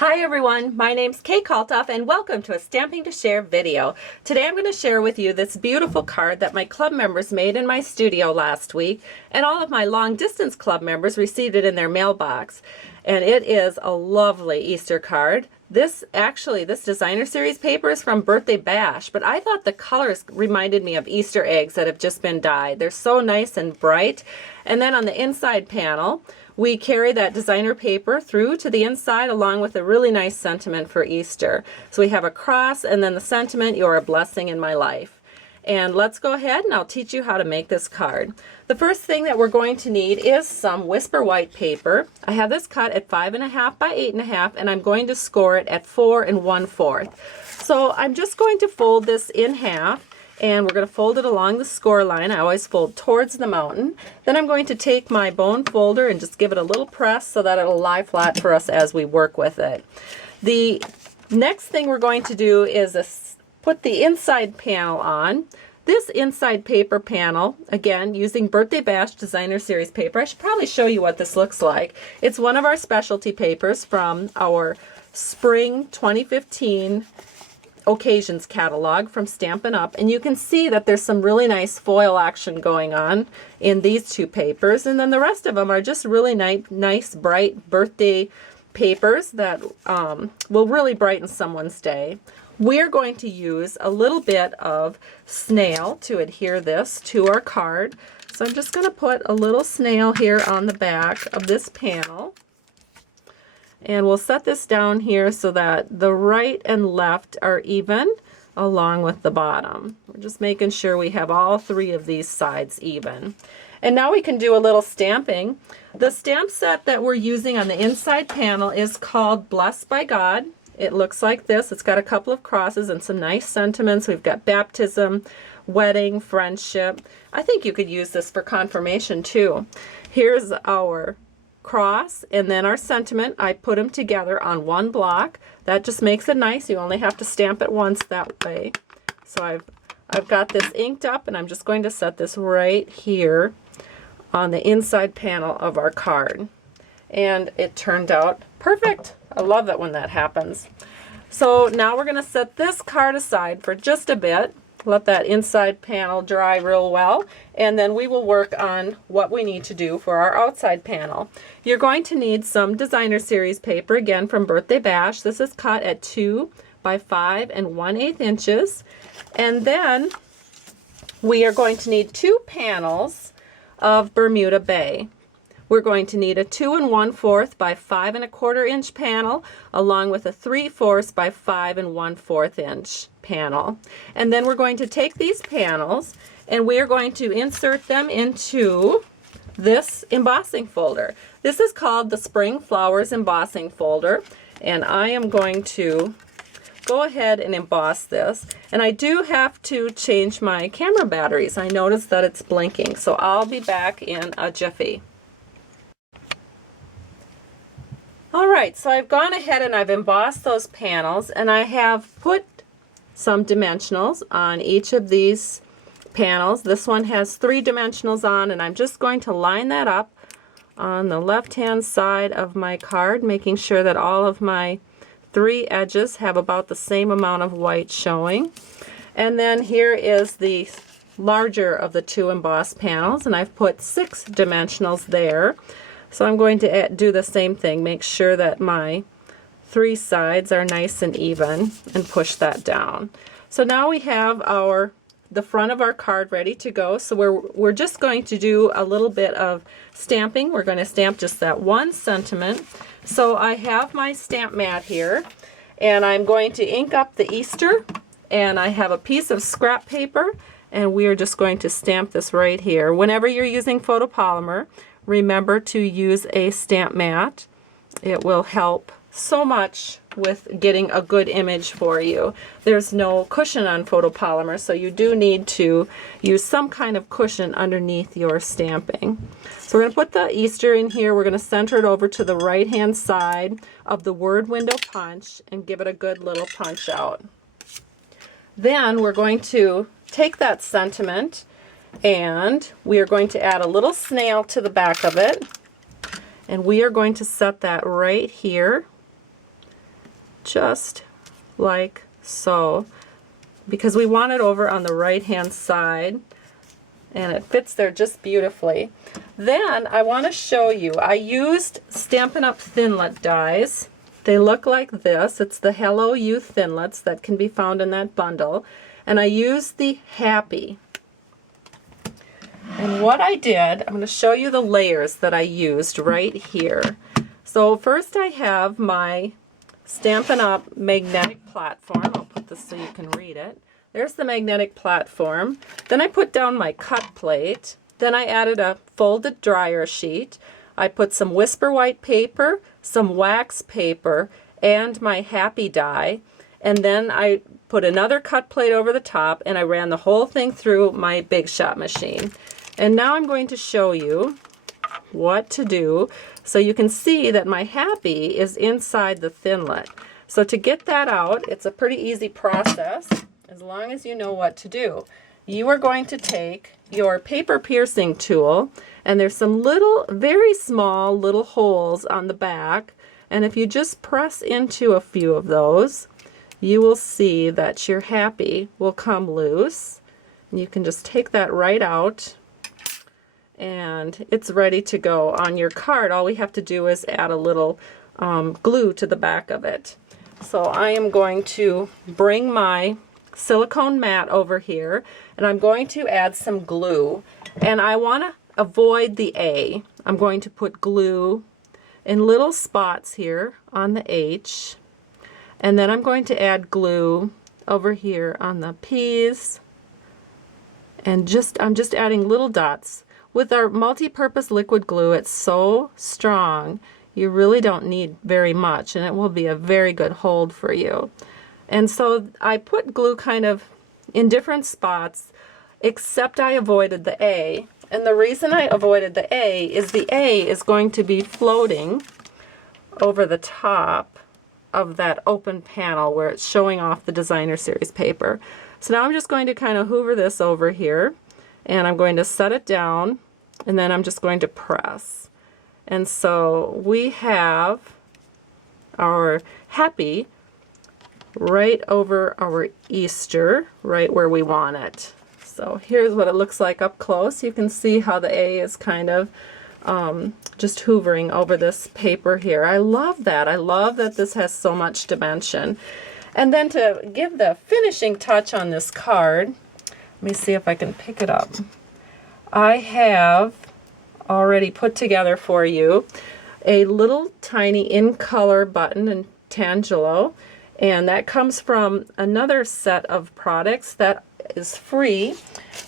Hi everyone, my name's Kay Kalthoff and welcome to a Stamping to Share video. Today I'm going to share with you this beautiful card that my club members made in my studio last week, and all of my long distance club members received it in their mailbox. And it is a lovely Easter card. This designer series paper is from Birthday Bash, but I thought the colors reminded me of Easter eggs that have just been dyed. They're so nice and bright. And then on the inside panel, we carry that designer paper through to the inside along with a really nice sentiment for Easter. So we have a cross and then the sentiment, "You're a blessing in my life." And let's go ahead and I'll teach you how to make this card. The first thing that we're going to need is some Whisper White paper. I have this cut at 5.5 by 8.5 and I'm going to score it at 4 1/4. So I'm just going to fold this in half. And we're going to fold it along the score line. I always fold towards the mountain. Then I'm going to take my bone folder and just give it a little press so that it'll lie flat for us as we work with it. The next thing we're going to do is put the inside panel on. This inside paper panel, again, using Birthday Bash Designer Series paper. I should probably show you what this looks like. It's one of our specialty papers from our Spring 2015 Occasions catalog from Stampin' Up, and you can see that there's some really nice foil action going on in these two papers, and then the rest of them are just really nice bright birthday papers that will really brighten someone's day. We're going to use a little bit of snail to adhere this to our card, so I'm just going to put a little snail here on the back of this panel. And we'll set this down here so that the right and left are even along with the bottom. We're just making sure we have all three of these sides even. And now we can do a little stamping. The stamp set that we're using on the inside panel is called Blessed by God. It looks like this. It's got a couple of crosses and some nice sentiments. We've got baptism, wedding, friendship. I think you could use this for confirmation too. Here's our cross and then our sentiment. I put them together on one block. That just makes it nice. You only have to stamp it once that way. So I've got this inked up and I'm just going to set this right here on the inside panel of our card. And it turned out perfect. I love it when that happens. So now we're going to set this card aside for just a bit. Let that inside panel dry real well, and then we will work on what we need to do for our outside panel. You're going to need some designer series paper, again from Birthday Bash. This is cut at 2 by 5 1/8 inches. And then we are going to need 2 panels of Bermuda Bay. We're going to need a 2 1/4 by 5 1/4 inch panel along with a 3/4 by 5 1/4 inch panel. And then we're going to take these panels and we are going to insert them into this embossing folder. This is called the Spring Flowers embossing folder, and I am going to go ahead and emboss this. And I do have to change my camera batteries. I noticed that it's blinking, so I'll be back in a jiffy. Alright, so I've gone ahead and I've embossed those panels, and I have put some dimensionals on each of these panels. This one has 3 dimensionals on, and I'm just going to line that up on the left hand side of my card, making sure that all of my 3 edges have about the same amount of white showing. And then here is the larger of the 2 embossed panels, and I've put 6 dimensionals there. So I'm going to do the same thing, make sure that my 3 sides are nice and even, and push that down. So now we have the front of our card ready to go. So we're just going to do a little bit of stamping. We're going to stamp just that one sentiment. So I have my stamp mat here, and I'm going to ink up the Easter, and I have a piece of scrap paper, and we are just going to stamp this right here. Whenever you're using photopolymer, remember to use a stamp mat. It will help so much with getting a good image for you. There's no cushion on photopolymer, so you do need to use some kind of cushion underneath your stamping. So we're going to put the Easter in here. We're going to center it over to the right hand side of the word window punch and give it a good little punch out. Then we're going to take that sentiment and we are going to add a little snail to the back of it, and we are going to set that right here just like so, because we want it over on the right hand side, and it fits there just beautifully. Then I want to show you, I used Stampin' Up! Thinlet dies. They look like this. It's the Hello You Thinlets that can be found in that bundle. And I used the Happy. And what I did, I'm going to show you the layers that I used right here. So first I have my Stampin' Up! Magnetic platform. I'll put this so you can read it. There's the magnetic platform. Then I put down my cut plate. Then I added a folded dryer sheet. I put some Whisper White paper, some wax paper, and my Happy die. And then I put another cut plate over the top, and I ran the whole thing through my Big Shot machine. And now I'm going to show you what to do so you can see that my Happy is inside the Thinlet. So to get that out, it's a pretty easy process as long as you know what to do. You are going to take your paper piercing tool, and there's some little, very small little holes on the back, and if you just press into a few of those, you will see that your Happy will come loose. You can just take that right out, and it's ready to go on your card. All we have to do is add a little glue to the back of it. So I am going to bring my silicone mat over here, and I'm going to add some glue, and I want to avoid the A. I'm going to put glue in little spots here on the H, and then I'm going to add glue over here on the P's, and I'm just adding little dots. With our multi-purpose liquid glue, it's so strong you really don't need very much, and it will be a very good hold for you. And so I put glue kind of in different spots, except I avoided the A. And the reason I avoided the A is going to be floating over the top of that open panel where it's showing off the Designer Series paper. So now I'm just going to kind of hoover this over here, and I'm going to set it down, and then I'm just going to press. And so we have our Happy right over our Easter, right where we want it. So here's what it looks like up close. You can see how the A is kind of just hoovering over this paper here. I love that. I love that this has so much dimension. And then to give the finishing touch on this card, let me see if I can pick it up. I have already put together for you a little tiny in color button in Tangelo, and that comes from another set of products that is free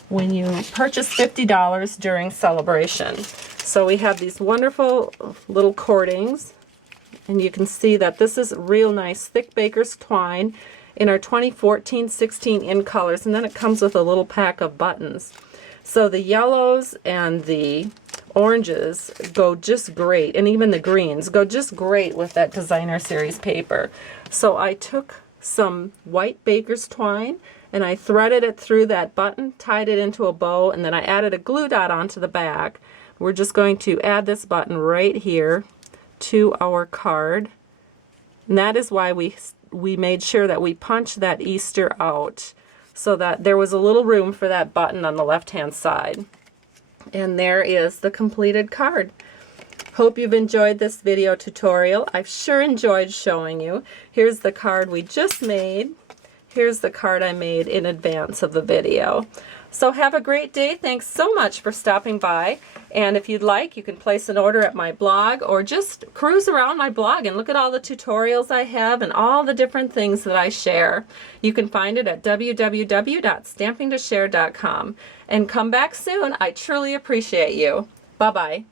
when you purchase $50 during celebration. So we have these wonderful little cordings, and you can see that this is real nice thick baker's twine in our 2014-16 in colors, and then it comes with a little pack of buttons. So the yellows and the oranges go just great, and even the greens go just great with that Designer Series paper. So I took some white baker's twine and I threaded it through that button, tied it into a bow, and then I added a glue dot onto the back. We're just going to add this button right here to our card, and that is why we made sure that we punched that Easter out so that there was a little room for that button on the left hand side. And there is the completed card. Hope you've enjoyed this video tutorial. I've sure enjoyed showing you. Here's the card we just made. Here's the card I made in advance of the video. So have a great day. Thanks so much for stopping by. And if you'd like, you can place an order at my blog or just cruise around my blog and look at all the tutorials I have and all the different things that I share. You can find it at www.stampingtoshare.com. And come back soon. I truly appreciate you. Bye-bye.